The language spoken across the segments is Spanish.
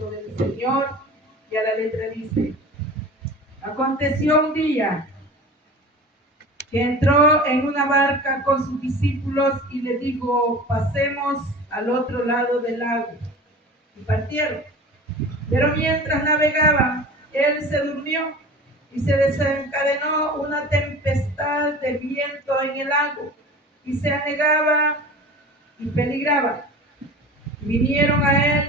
texto del Señor y a la letra dice: aconteció un día que entró en una barca con sus discípulos y le dijo: pasemos al otro lado del lago. Y partieron. Pero mientras navegaban, él se durmió y se desencadenó una tempestad de viento en el lago y se anegaba y peligraba. Vinieron a él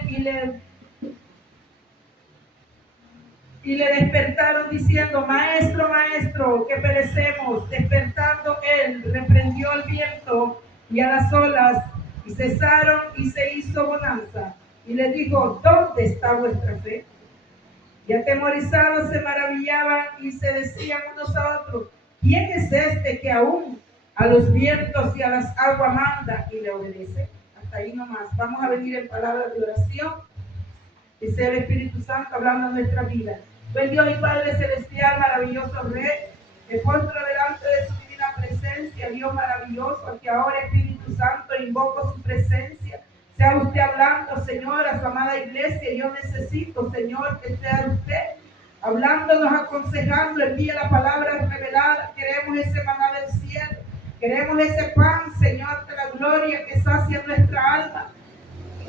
y le despertaron diciendo: maestro, maestro, que perecemos. Despertando él, reprendió al viento y a las olas, y cesaron y se hizo bonanza. Y le dijo: ¿dónde está vuestra fe? Y atemorizados se maravillaban y se decían unos a otros: ¿quién es este que aún a los vientos y a las aguas manda y le obedece? Hasta ahí nomás. Vamos a venir en palabras de oración y sea el Espíritu Santo hablando en nuestra vida. Buen Dios y Padre Celestial, maravilloso Rey, me postro delante de su divina presencia, Dios maravilloso, al que ahora, Espíritu Santo, invoco su presencia. Sea usted hablando, Señor, a su amada iglesia. Yo necesito, Señor, que sea usted hablándonos, aconsejando. Envíe la palabra revelada. Queremos ese maná del cielo. Queremos ese pan, Señor, de la gloria que sacia nuestra alma.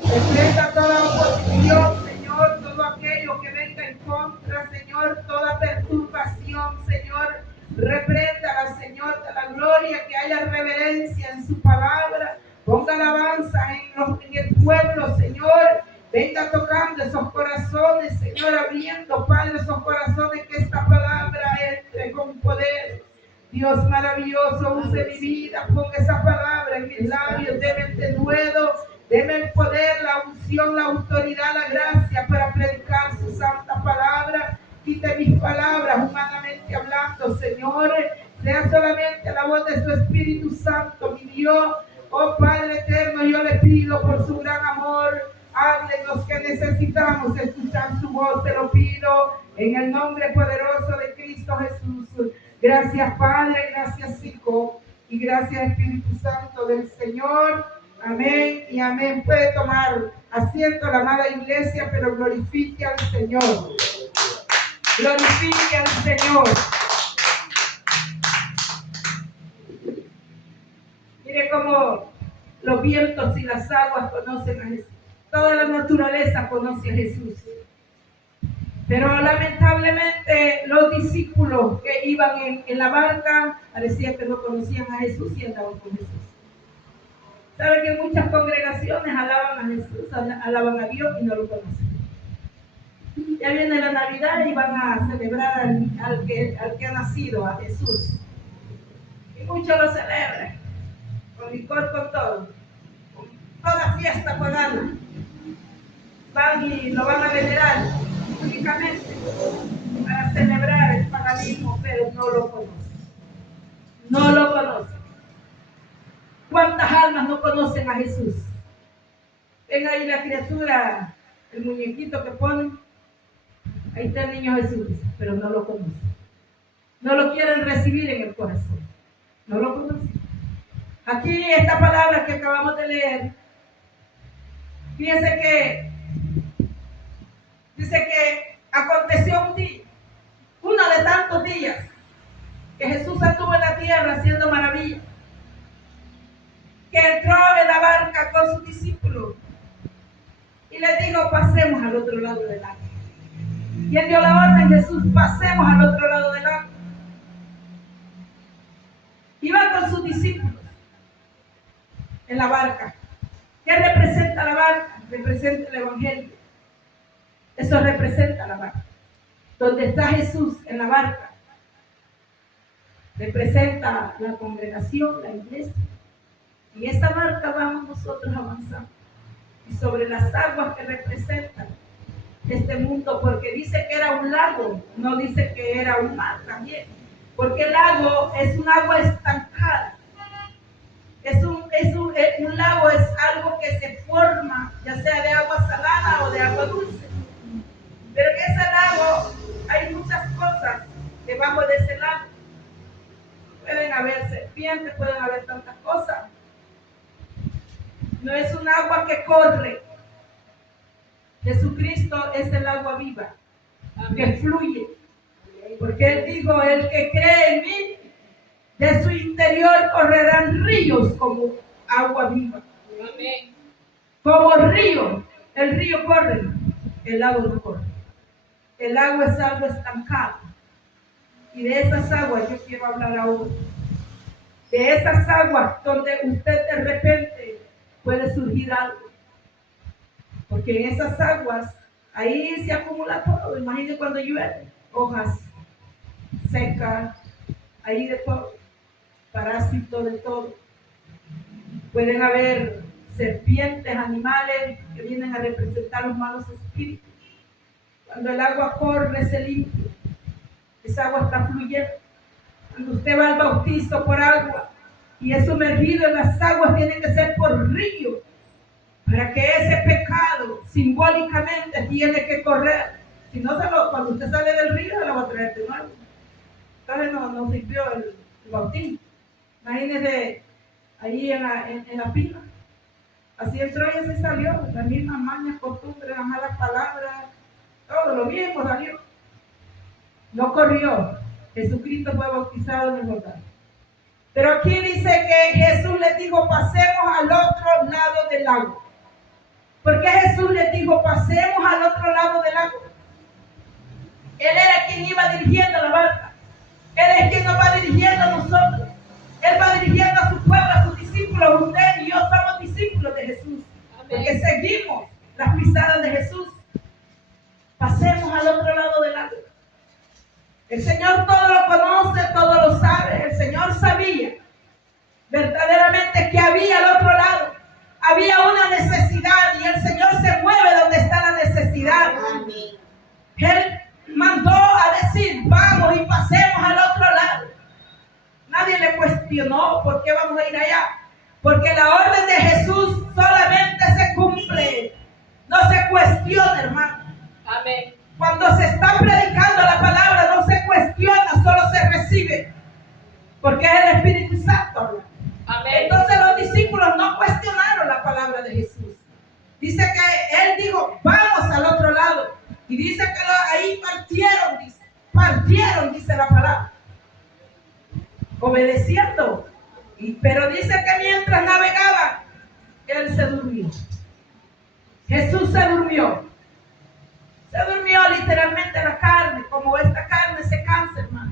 Reprenda toda oposición, Señor, todo aquello que venga en contra, Señor, toda perturbación, Señor. Repréndala, Señor, de la gloria, que haya reverencia en su palabra. Ponga alabanza en el pueblo, Señor. Venga tocando esos corazones, Señor, abriendo, Padre, esos corazones, que esta palabra entre con poder. Dios maravilloso, use mi vida, ponga esa palabra en mis labios, deme el denuedo, deme el poder, la unción, la autoridad, la gracia para predicar su santa palabra. Quite mis palabras humanamente hablando, Señor. Sea solamente la voz de su Espíritu Santo, mi Dios. Oh Padre eterno, yo le pido por su gran amor, háblenos, que necesitamos escuchar su voz. Te lo pido en el nombre poderoso de Cristo Jesús. Gracias Padre, gracias Hijo y gracias Espíritu Santo del Señor. Amén y amén. Puede tomar asiento la amada iglesia, pero glorifique al Señor. Glorifique al Señor. Mire cómo los vientos y las aguas conocen a Jesús. Toda la naturaleza conoce a Jesús. Pero lamentablemente los discípulos que iban en la barca parecía que no conocían a Jesús y andaban con Jesús. ¿Sabe que muchas congregaciones alaban a Jesús, alaban a Dios y no lo conocen? Ya viene la Navidad y van a celebrar al que ha nacido, a Jesús. Y muchos lo celebran, con licor, con todo, con toda fiesta pagana. Van y lo van a venerar únicamente para celebrar el paganismo, pero no lo conocen. No lo conocen. ¿Cuántas almas no conocen a Jesús? Ven ahí la criatura, el muñequito que ponen. Ahí está el niño Jesús, pero no lo conocen. No lo quieren recibir en el corazón. No lo conocen. Aquí esta palabra que acabamos de leer, fíjense que dice que aconteció un día, uno de tantos días, que Jesús estuvo en la tierra haciendo maravillas, que entró en la barca con sus discípulos y les dijo: pasemos al otro lado del lago. Y él dio la orden: Jesús, pasemos al otro lado del lago. Iba con sus discípulos en la barca. ¿Qué representa la barca? Representa el Evangelio. Eso representa la barca. Donde está Jesús en la barca, representa la congregación, la iglesia. Y esa barca vamos nosotros avanzando. Y sobre las aguas que representan este mundo, porque dice que era un lago, no dice que era un mar también. Porque el lago es un agua estancada. Un lago es algo que se forma, ya sea de agua salada o de agua dulce. Pero en ese lago hay muchas cosas debajo de ese lago. Pueden haber serpientes, pueden haber tantas cosas. No es un agua que corre. Jesucristo es el agua viva que fluye. Porque Él dijo, el que cree en mí, de su interior correrán ríos como agua viva. Amén. Como río, el río corre, el agua no corre. El agua es algo estancado. Y de esas aguas yo quiero hablar ahora. De esas aguas donde usted de repente puede surgir algo. Porque en esas aguas, ahí se acumula todo. Imagínese cuando llueve, hojas secas, ahí de todo, parásitos de todo. Pueden haber serpientes, animales que vienen a representar los malos espíritus. Cuando el agua corre, se limpia. Esa agua está fluyendo. Cuando usted va al bautizo por agua y es sumergido en las aguas, tiene que ser por río, para que ese pecado simbólicamente tiene que correr. Si no, cuando usted sale del río, se lo va a traer de nuevo. Entonces no sirvió el bautismo. Imagínese ahí en la pila. Así entró y así salió. Las mismas mañas, costumbres, las malas palabras, todo lo mismo salió. No corrió. Jesucristo fue bautizado en el Jordán. Pero aquí dice que Jesús les dijo, pasemos al otro lado del lago. ¿Por qué Jesús les dijo, pasemos al otro lado del lago? Él era quien iba dirigiendo la barca. Él es quien nos va dirigiendo a nosotros. Él va dirigiendo a su pueblo, a sus discípulos. Usted y yo somos discípulos de Jesús. Amén. Porque seguimos las pisadas de Jesús. Pasemos al otro lado del lago. El Señor todo lo conoce, todo lo sabe. El Señor sabía verdaderamente que había al otro lado. Había una necesidad y el Señor se mueve donde está la necesidad. Amén. Él mandó a decir, vamos y pasemos al otro lado. Nadie le cuestionó por qué vamos a ir allá. Porque la orden de Jesús solamente se cumple. No se cuestiona, hermano. Amén. Cuando se está predicando la palabra, no se cuestiona, solo se recibe. Porque es el Espíritu Santo. Amén. Entonces los discípulos no cuestionaron la palabra de Jesús. Dice que Él dijo, vamos al otro lado. Y dice que ahí partieron, dice la palabra. Obedeciendo. Pero dice que mientras navegaban, Él se durmió. Jesús se durmió. Se durmió literalmente la carne, como esta carne se cansa, hermano.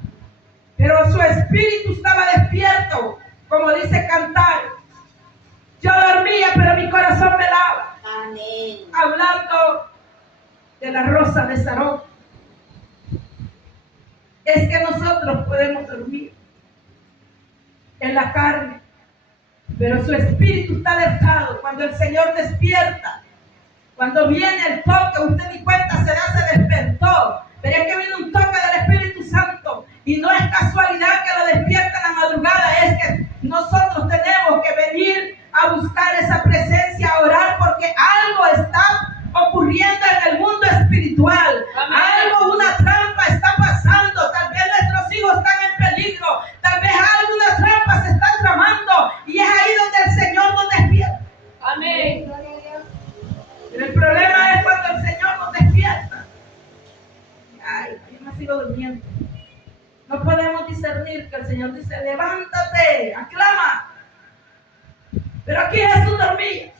Pero su espíritu estaba despierto, como dice Cantar. Yo dormía, pero mi corazón velaba. Amén. Hablando de la rosa de Sarón. Es que nosotros podemos dormir en la carne, pero su espíritu está alertado. Cuando el Señor despierta, cuando viene el toque, usted ni cuenta se da, se despertó. Pero es que viene un toque del Espíritu Santo y no es casualidad que lo despierta en la madrugada, es que nosotros tenemos que venir a buscar esa presencia, a orar, porque algo está ocurriendo en el mundo espiritual. Amén. Algo, una trampa está pasando. Tal vez nuestros hijos están en peligro, tal vez alguna trampa se está tramando y es ahí donde el Señor nos despierta. Amén. Pero el problema es cuando el Señor nos despierta. Ay, yo me sigo durmiendo. No podemos discernir que el Señor dice, levántate, aclama. Pero aquí Jesús dormía.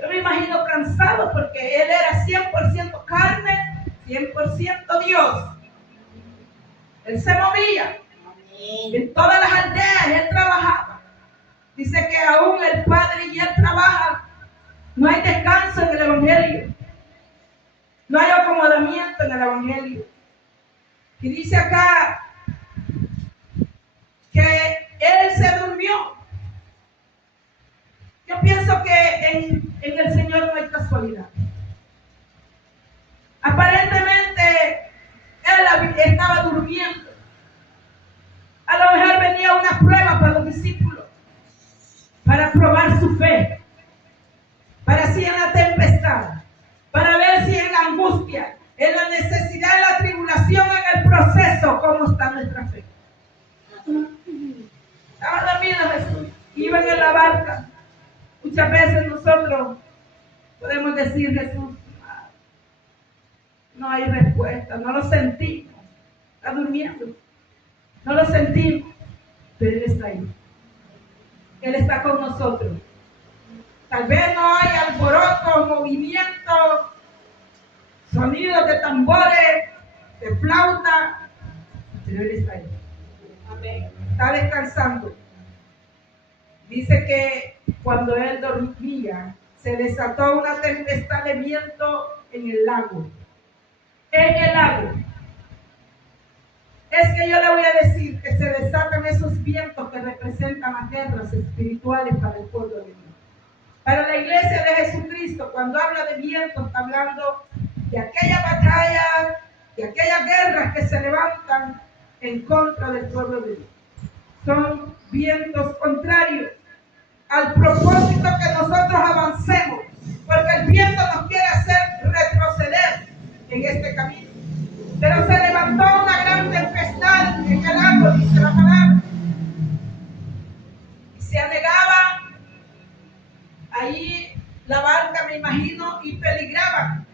Yo me imagino cansado porque Él era 100% carne, 100% Dios. Él se movía. Amén. En todas las aldeas Él trabajaba. Dice que aún el Padre y Él trabajan. No hay descanso en el Evangelio. No hay acomodamiento en el Evangelio. Y dice acá que Él se durmió. Yo pienso que en el Señor no hay casualidad. Aparentemente Él estaba durmiendo. A lo mejor venía una prueba para los discípulos, para probar su fe, para si en la tempestad, para ver si en la angustia, en la necesidad, en la tribulación, en el proceso, cómo está nuestra fe. Estaba dormido Jesús, iban en la barca. Muchas veces nosotros podemos decir, Jesús, no hay respuesta, no lo sentimos, está durmiendo, no lo sentimos, pero Él está ahí, Él está con nosotros. Tal vez no hay alboroto, movimiento, sonidos de tambores, de flauta, pero Él está ahí. Amén. Está descansando. Dice que cuando Él dormía, se desató una tempestad de viento en el lago. En el lago. Es que yo le voy a decir que se desatan esos vientos que representan las guerras espirituales para el pueblo de Dios. Para la iglesia de Jesucristo, cuando habla de vientos, está hablando de aquella batalla, de aquellas guerras que se levantan en contra del pueblo de Dios. Son vientos contrarios al propósito que nosotros avancemos, porque el viento nos quiere hacer retroceder en este camino. Pero se levantó una gran tempestad en el lago, dice la palabra, y se anegaba ahí la barca, me imagino, y peligraba.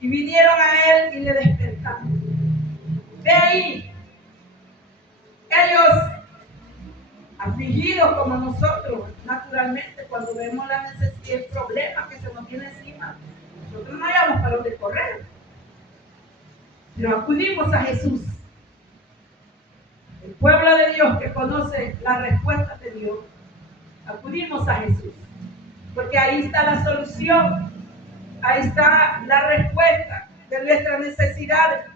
Y vinieron a Él y le despertaron. De ahí, ellos afligidos como nosotros, naturalmente, cuando vemos la necesidad, el problema que se nos viene encima, nosotros no hayamos para dónde correr. Pero acudimos a Jesús. El pueblo de Dios que conoce la respuesta de Dios, acudimos a Jesús. Porque ahí está la solución, ahí está la respuesta de nuestras necesidades.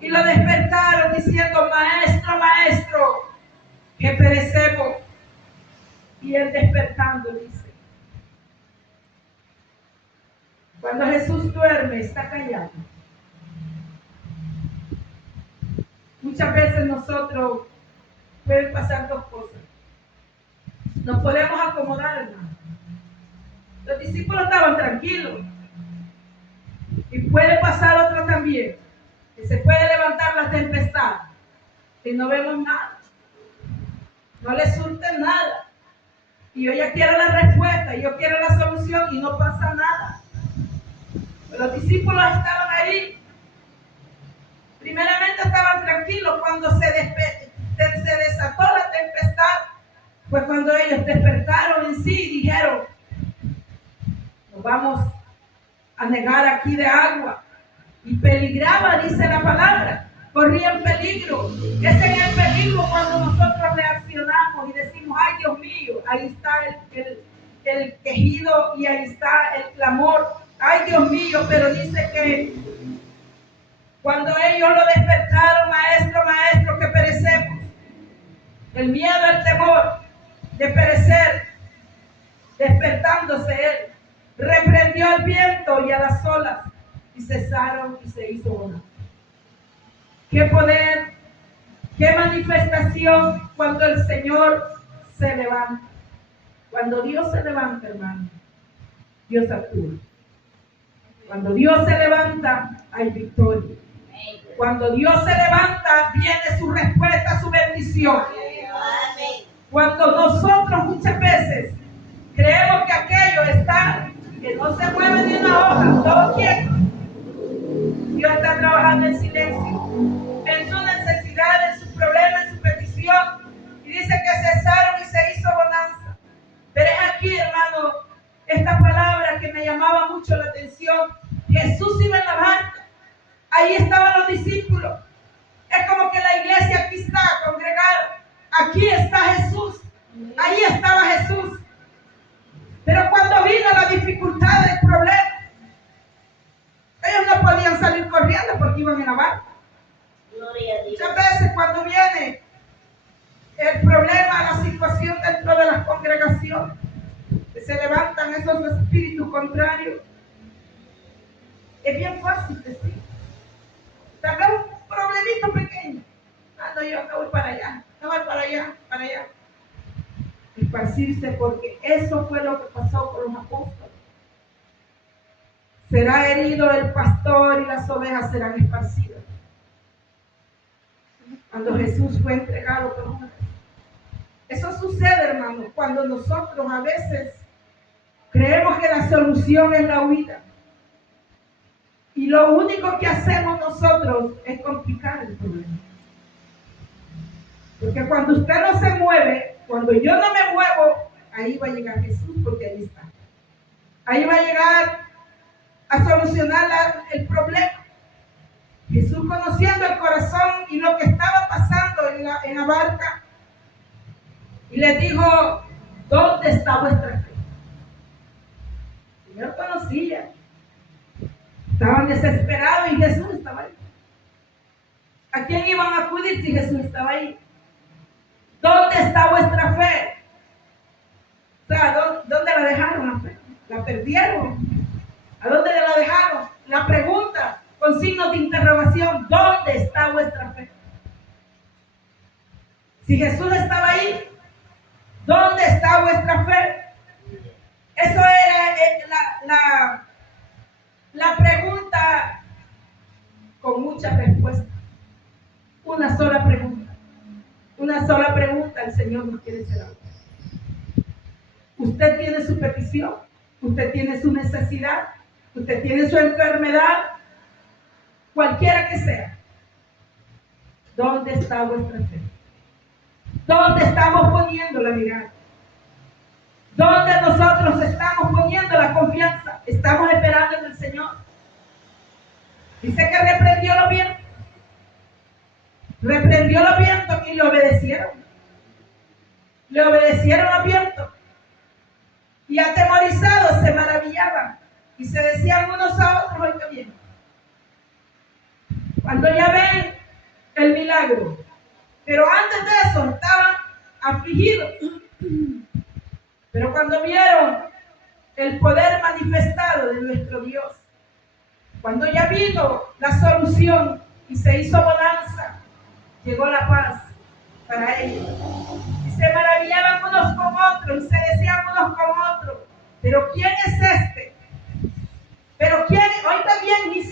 Y lo despertaron diciendo, maestro, maestro, que perecemos. Y Él despertando dice, cuando Jesús duerme, está callado. Muchas veces nosotros pueden pasar dos cosas. Nos podemos acomodar, hermano. Los discípulos estaban tranquilos. Y puede pasar otro también, que se puede levantar la tempestad y no vemos nada. No le surte nada. Y yo ya quiero la respuesta, yo quiero la solución y no pasa nada. Pero los discípulos estaban ahí. Primeramente estaban tranquilos cuando se desató la tempestad. Fue cuando ellos despertaron en sí y dijeron, nos vamos a negar aquí de agua. Y peligraba, dice la palabra, corría en peligro. Es en el peligro cuando nosotros reaccionamos y decimos, ay Dios mío, ahí está el quejido y ahí está el clamor, ay Dios mío, pero dice que cuando ellos lo despertaron, maestro, maestro, que perecemos, el miedo, el temor de perecer, despertándose él, reprendió al viento y a las olas y cesaron y se hizo una. Qué poder, qué manifestación cuando el Señor se levanta. Cuando Dios se levanta, hermano, Dios actúa. Cuando Dios se levanta, hay victoria. Cuando Dios se levanta, viene su respuesta, su bendición. Cuando nosotros muchas veces creemos que aquello está, que no se mueve ni una hoja, todo quieto, Dios está trabajando en silencio, en su necesidad, en su problema, en su petición, y dice que cesaron y se hizo bonanza. Pero es aquí, hermano, esta palabra que me llamaba mucho la atención. Jesús iba en la barca, ahí estaban los discípulos. Es como que la iglesia aquí está congregada, aquí está Jesús, ahí estaba Jesús. Pero cuando vino la dificultad del problema, ellos no podían salir corriendo porque iban en la barca. Muchas veces cuando viene el problema, la situación dentro de las congregaciones, que se levantan esos espíritus contrarios, es bien fácil decir, tal vez un problemito pequeño, no, yo no voy para allá, no voy para allá, para allá. Esparcirse, porque eso fue lo que pasó con los apóstoles. Será herido el pastor y las ovejas serán esparcidas. Cuando Jesús fue entregado por una vez. Eso sucede, hermano, cuando nosotros a veces Creemos que la solución es la huida. Y lo único que hacemos nosotros es complicar el problema. Porque cuando usted no se mueve, cuando yo no me muevo, ahí va a llegar Jesús, porque ahí está. Ahí va a llegar a solucionar el problema. Jesús, conociendo el corazón y lo que estaba pasando en la barca, y les dijo: ¿dónde está vuestra fe? El Señor conocía. Estaban desesperados y Jesús estaba ahí. ¿A quién iban a acudir si Jesús estaba ahí? ¿Dónde está vuestra fe? O sea, ¿dónde la dejaron la fe? ¿La perdieron? ¿A dónde la dejaron? La pregunta con signos de interrogación: ¿dónde está vuestra fe? Si Jesús estaba ahí, ¿dónde está vuestra fe? Eso era la pregunta con muchas respuestas. Una sola pregunta. Una sola pregunta el Señor nos quiere hacer ahora. Usted tiene su petición, usted tiene su necesidad, usted tiene su enfermedad, cualquiera que sea. ¿Dónde está vuestra fe? ¿Dónde estamos poniendo la mirada? ¿Dónde nosotros estamos poniendo la confianza? Estamos esperando en el Señor. Dice que reprendió los vientos. Reprendió los vientos y le obedecieron. Le obedecieron los vientos. Y atemorizados se maravillaban. Y se decían unos a otros: hoy que viene. Cuando ya ven el milagro. Pero antes de eso estaban afligidos. Pero cuando vieron el poder manifestado de nuestro Dios, cuando ya vino la solución y se hizo bonanza, llegó la paz para ellos. Y se maravillaban unos con otros y se decían unos con otros: ¿pero quién es este? ¿Pero quién? Hoy también ni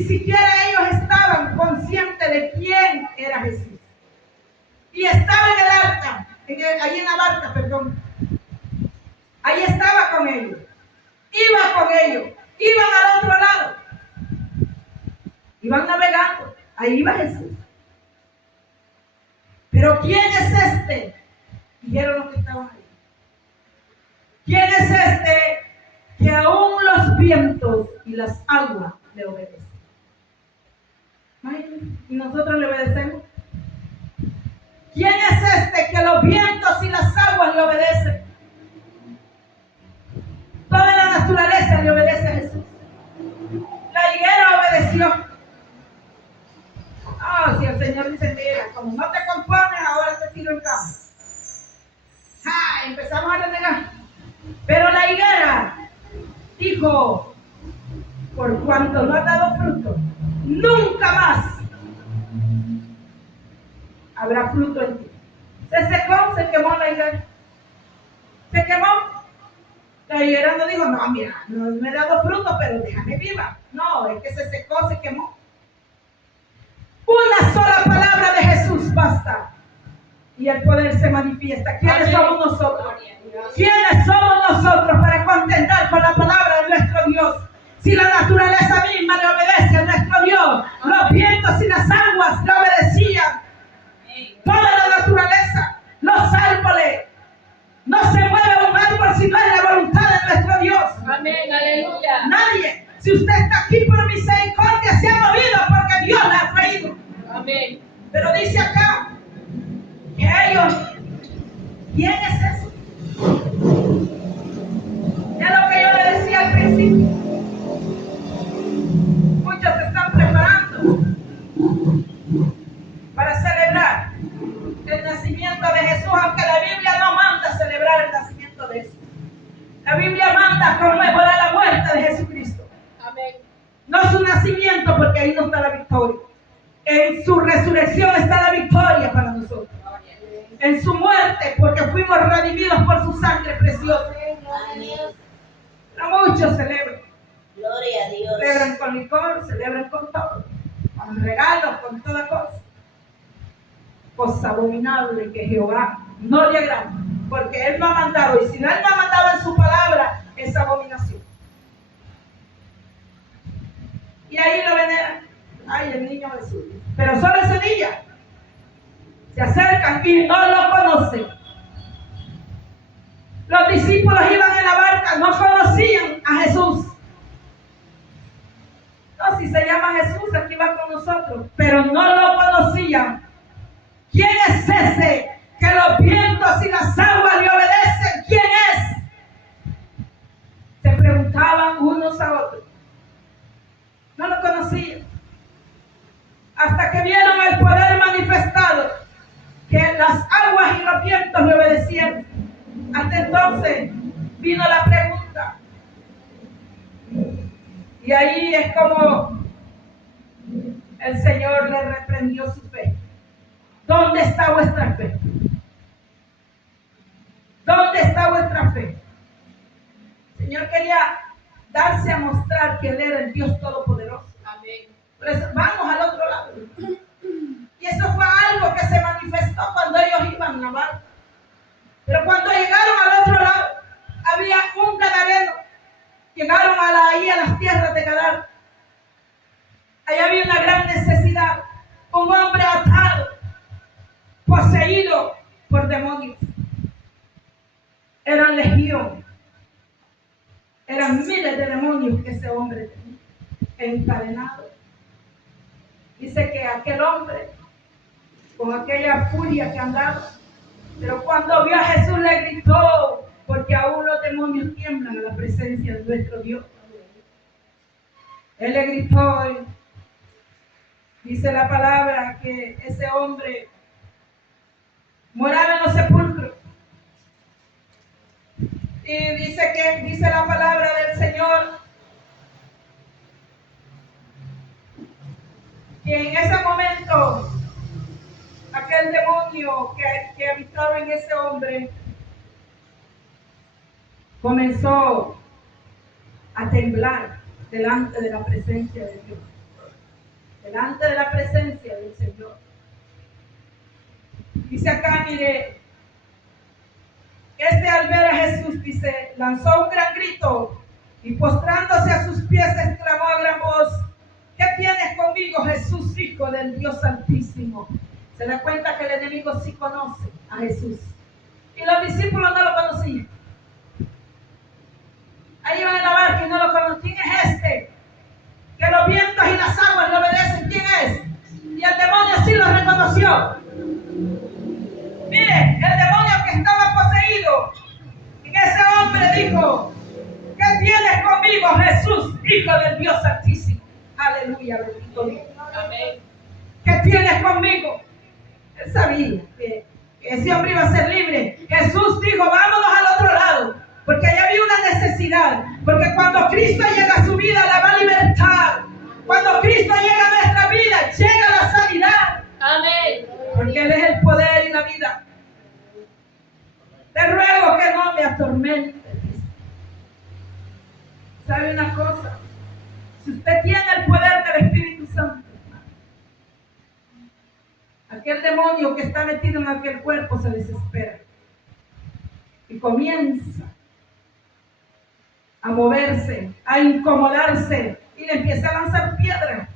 siquiera ellos estaban conscientes de quién era Jesús. Y estaba en el arca, ahí en la barca, perdón. Ahí estaba con ellos. Iba con ellos. Iban al otro lado. Iban navegando. Ahí iba Jesús. ¿Pero quién es este? Dijeron los que estaban ahí. ¿Quién es este que aún los vientos y las aguas le obedecen? ¿Y nosotros le obedecemos? ¿Quién es este que los vientos y las aguas le obedecen? Toda la naturaleza le obedece a Jesús. La higuera obedeció. Si el Señor dice: mira, como no te conformes, ahora te tiro en cama. Empezamos a renegar. Pero la higuera dijo: por cuanto no ha dado fruto, nunca más habrá fruto en ti. Se secó, se quemó la higuera. Se quemó. La higuera no dijo: no, mira, no he dado fruto, pero déjame viva. No, es que se secó, se quemó. Una sola palabra de Jesús basta y el poder se manifiesta. ¿Quiénes somos nosotros? ¿Quiénes somos nosotros para contender con la palabra de nuestro Dios? Si la naturaleza misma le obedece a nuestro Dios, los vientos y las aguas le obedecían. Toda la naturaleza, los árboles, no se mueve un árbol si no es la voluntad de nuestro Dios. Amén, aleluya. Nadie. Si usted está aquí por misericordia, se ha movido porque Dios la ha traído. Amén. Pero dice acá que ellos, ¿quién es eso? Es lo que yo le decía al principio. Muchos se están preparando para celebrar el nacimiento de Jesús, aunque la Biblia no manda celebrar el nacimiento de Jesús. La Biblia manda conmemorar la muerte de Jesucristo. Amén. No su nacimiento, porque ahí no está la victoria. En su resurrección está la victoria para nosotros. En su muerte, porque fuimos redimidos por su sangre preciosa. Pero muchos celebran. Gloria a Dios. Celebran con licor, celebran con todo. Con regalos, con toda cosa. Cosa abominable que Jehová no le agrada. porque Él no ha mandado, y si no Él no ha mandado en su palabra, es abominación. Y ahí lo veneran. Ay, el niño Jesús. Pero solo ese día se acercan y no lo conocen. Los discípulos iban en la barca, no conocían a Jesús. No, si se llama Jesús, aquí va con nosotros, pero no lo conocían. ¿Quién es ese que los vientos y las aguas le obedecen? ¿Quién es? Se preguntaban unos a otros. No lo conocían. Hasta que vieron el poder manifestado, que las aguas y los vientos le obedecieron. Hasta entonces vino la pregunta. Y ahí es como el Señor le reprendió su fe. ¿Dónde está vuestra fe? ¿Dónde está vuestra fe? El Señor quería darse a mostrar que Él era el Dios Todopoderoso. Amén. Por eso, vamos al otro lado. Y eso fue algo que se manifestó cuando ellos iban a la barca. Pero cuando llegaron al otro lado, había un gadareno. Llegaron ahí a las tierras de Gadar. Ahí había una gran necesidad. Un hombre atado, poseído por demonios. Eran legión. Eran miles de demonios que ese hombre tenía, encadenado. Dice que aquel hombre, con aquella furia que andaba, pero cuando vio a Jesús le gritó, porque aún los demonios tiemblan a la presencia de nuestro Dios. Él le gritó, y dice la palabra que ese hombre moraba en los sepulcros. Y dice la palabra del Señor que en ese momento aquel demonio que habitaba en ese hombre comenzó a temblar delante de la presencia de Dios, delante de la presencia del Señor. Dice acá, mire, al ver a Jesús, dice, lanzó un gran grito y postrándose a sus pies exclamó a gran voz: ¿qué tienes conmigo, Jesús, Hijo del Dios Altísimo? Se da cuenta que el enemigo sí conoce a Jesús y los discípulos no lo conocían. Ahí iban en la barca y no lo conocían. ¿Quién es este? Que los vientos y las aguas le obedecen. ¿Quién es? Y el demonio sí lo reconoció. Mire, el demonio que estaba poseído, y ese hombre dijo: ¿qué tienes conmigo, Jesús, Hijo del Dios Altísimo? Aleluya, bendito Dios. Amén. ¿Qué tienes conmigo? Él sabía que ese hombre iba a ser libre. Jesús dijo: vámonos al otro lado, porque allá había una necesidad. Porque cuando Cristo llega a su vida, la va a libertar. Cuando Cristo llega a nuestra vida, llega la sanidad. Amén. Porque Él es el poder y la vida. Te ruego que no me atormentes. ¿Sabe una cosa? Si usted tiene el poder del Espíritu Santo, aquel demonio que está metido en aquel cuerpo se desespera y comienza a moverse, a incomodarse y le empieza a lanzar piedras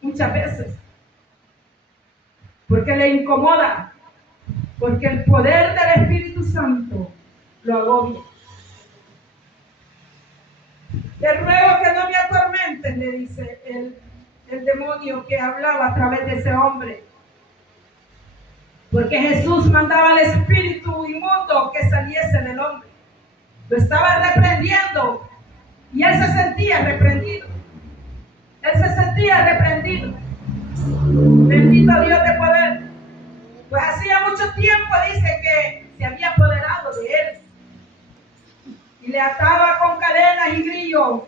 muchas veces porque le incomoda, porque el poder del Espíritu Santo lo agobia. Te ruego que no me atormentes, le dice el demonio que hablaba a través de ese hombre. Porque Jesús mandaba al espíritu inmundo que saliese del hombre. Lo estaba reprendiendo y él se sentía reprendido. Él se sentía reprendido. Bendito Dios de poder. Pues hacía mucho tiempo, dice, que se había apoderado de él. Y le ataba con cadenas y grillos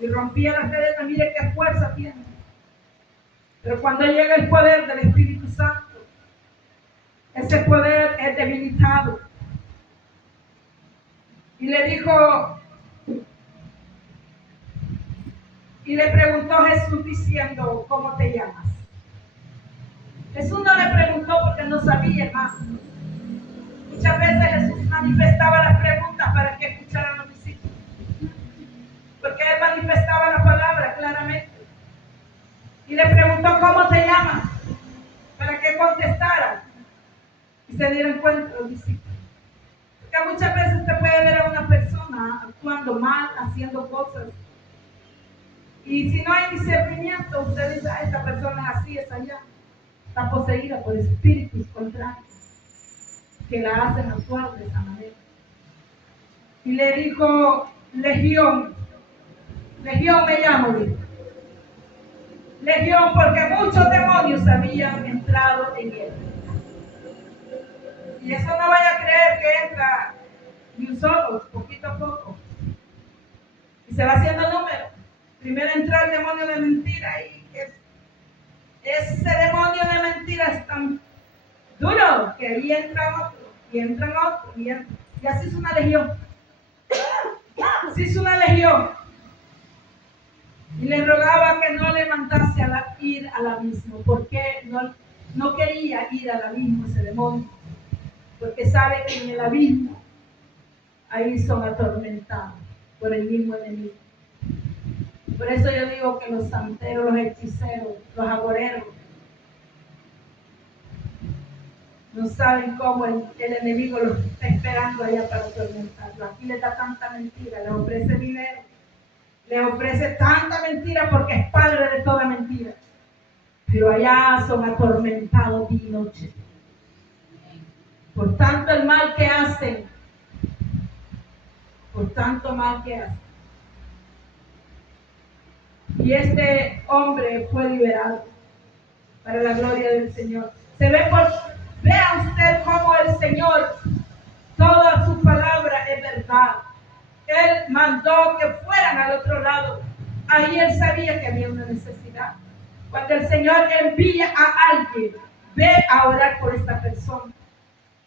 y rompía las cadenas. Mire qué fuerza tiene. Pero cuando llega el poder del Espíritu Santo, ese poder es debilitado. Y le dijo, y le preguntó Jesús diciendo: ¿cómo te llamas? Jesús no le preguntó porque no sabía, hermano. Muchas veces Jesús manifestaba las preguntas para que escucharan los discípulos. Porque Él manifestaba la palabra claramente. Y le preguntó, ¿cómo te llamas? Para que contestara. Y se dieron cuenta los discípulos. Porque muchas veces usted puede ver a una persona actuando mal, haciendo cosas. Y si no hay discernimiento, usted dice, esta persona es así, es allá. Está poseída por espíritus contrarios que la hacen actuar de esa manera. Y le dijo, Legión me llamo, dijo. Legión, porque muchos demonios habían entrado en él. Y eso no vaya a creer que entra de un solo, poquito a poco. Y se va haciendo número. Primero entra el demonio de mentira y ese demonio de mentira es tan duro que ahí entra otro, y entran otro, y así es una legión. Así es una legión. Y le rogaba que no levantase ir al abismo, porque no quería ir al abismo ese demonio, porque sabe que en el abismo ahí son atormentados por el mismo enemigo. Por eso yo digo que los santeros, los hechiceros, los agoreros, no saben cómo el enemigo los está esperando allá para atormentarlos. Aquí le da tanta mentira, le ofrece dinero, le ofrece tanta mentira porque es padre de toda mentira. Pero allá son atormentados día y noche. Por tanto el mal que hacen, por tanto mal que hacen. Y este hombre fue liberado para la gloria del Señor. Vea usted cómo el Señor, toda su palabra es verdad. Él mandó que fueran al otro lado. Ahí él sabía que había una necesidad. Cuando el Señor envía a alguien, ve a orar por esta persona.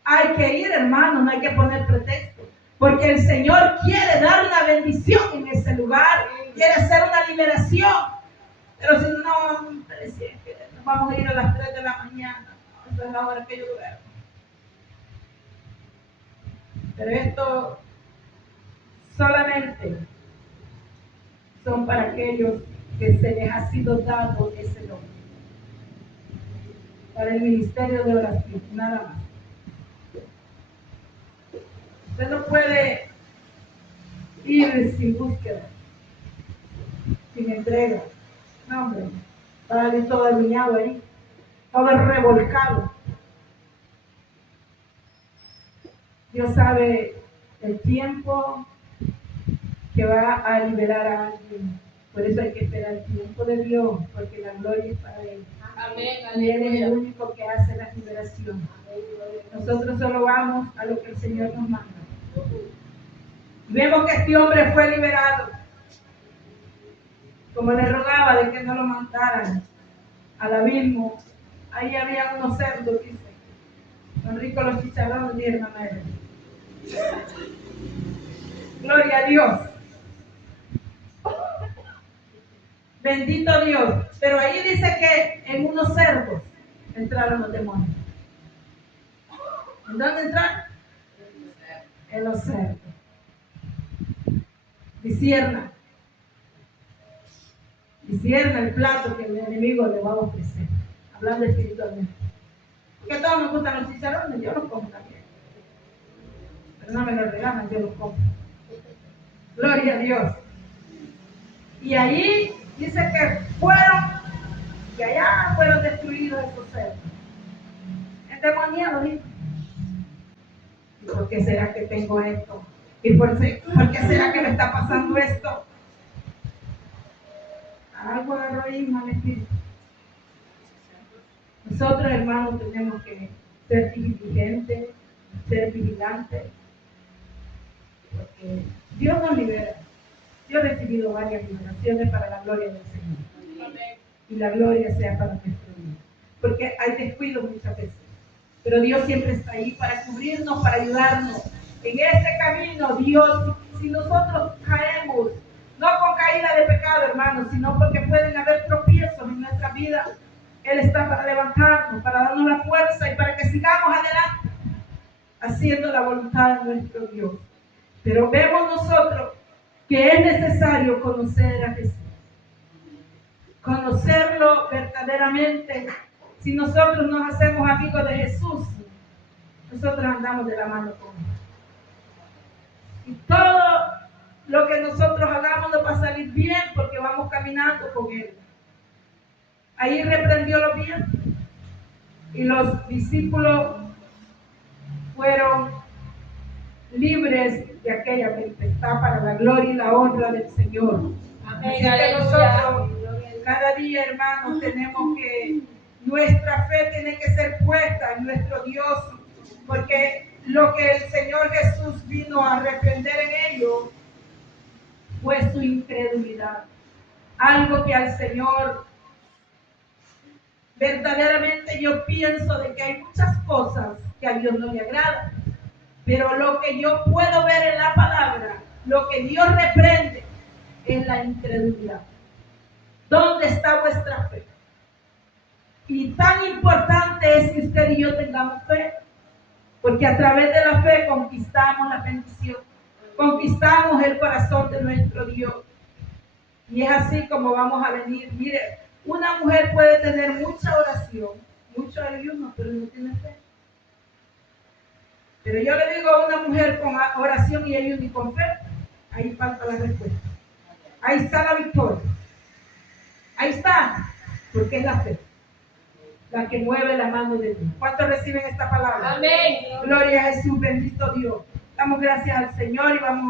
Hay que ir, hermano, no hay que poner pretexto. Porque el Señor quiere dar una bendición en ese lugar. Quiere hacer una liberación. Pero si no, nos vamos a ir a las 3 de la mañana. Esa es la hora que yo duermo. Pero esto solamente son para aquellos que se les ha sido dado ese nombre. Para el ministerio de oración, nada más. Usted no puede ir sin búsqueda, sin entrega. No, hombre, va a salir todo arruinado ahí, todo revolcado. Dios sabe el tiempo que va a liberar a alguien. Por eso hay que esperar el tiempo de Dios, porque la gloria es para Él. Amén. Y Él es el único que hace la liberación. Nosotros solo vamos a lo que el Señor nos manda. Vemos que este hombre fue liberado. Como le rogaba de que no lo mandaran al abismo, ahí había unos cerdos, dice. Son ricos los chicharrones, mi hermana. Gloria a Dios. Bendito Dios. Pero ahí dice que en unos cerdos entraron los demonios. ¿En dónde entraron? En los cerdos. Discierna el plato que el enemigo le va a ofrecer. Hablando espiritualmente. Porque a todos nos gustan los chicharrones, yo los como también. Pero no me los regalan, yo los como. Gloria a Dios. Y ahí dice que y allá fueron destruidos esos cerdos. Endemoniados, dice. ¿Y por qué será que tengo esto? ¿Y por qué será que me está pasando esto? Algo de egoísmo al espíritu. Nosotros, hermanos, tenemos que ser diligentes, ser vigilantes, porque Dios nos libera. Yo he recibido varias liberaciones para la gloria del Señor. Amén. Y la gloria sea para nuestro Dios. Porque hay descuido muchas veces. Pero Dios siempre está ahí para cubrirnos, para ayudarnos. En este camino, Dios, si nosotros caemos, no con caída de pecado, hermanos, sino porque pueden haber tropiezos en nuestra vida, Él está para levantarnos, para darnos la fuerza y para que sigamos adelante. haciendo la voluntad de nuestro Dios. Pero vemos nosotros que es necesario conocer a Jesús. Conocerlo verdaderamente. Si nosotros nos hacemos amigos de Jesús, nosotros andamos de la mano con Él. Y todo lo que nosotros hagamos nos va a salir bien porque vamos caminando con Él. Ahí reprendió los vientos y los discípulos fueron libres de aquella tempestad para la gloria y la honra del Señor. Amén. Así que Aleluya. nosotros cada día, hermanos, tenemos que, nuestra fe tiene que ser puesta en nuestro Dios, porque lo que el Señor Jesús vino a reprender en ellos fue su incredulidad. Algo que al Señor, verdaderamente yo pienso de que hay muchas cosas que a Dios no le agradan, pero lo que yo puedo ver en la palabra, lo que Dios reprende es la incredulidad. ¿Dónde está vuestra fe? Y tan importante es que usted y yo tengamos fe, porque a través de la fe conquistamos la bendición, conquistamos el corazón de nuestro Dios. Y es así como vamos a venir. Mire, una mujer puede tener mucha oración, mucho ayuno, pero no tiene fe. Pero yo le digo a una mujer con oración y ayuno y con fe, ahí falta la respuesta. Ahí está la victoria. Ahí está, porque es la fe la que mueve la mano de Dios. ¿Cuántos reciben esta palabra? Amén. Gloria a Jesús, bendito Dios. Damos gracias al Señor y vamos a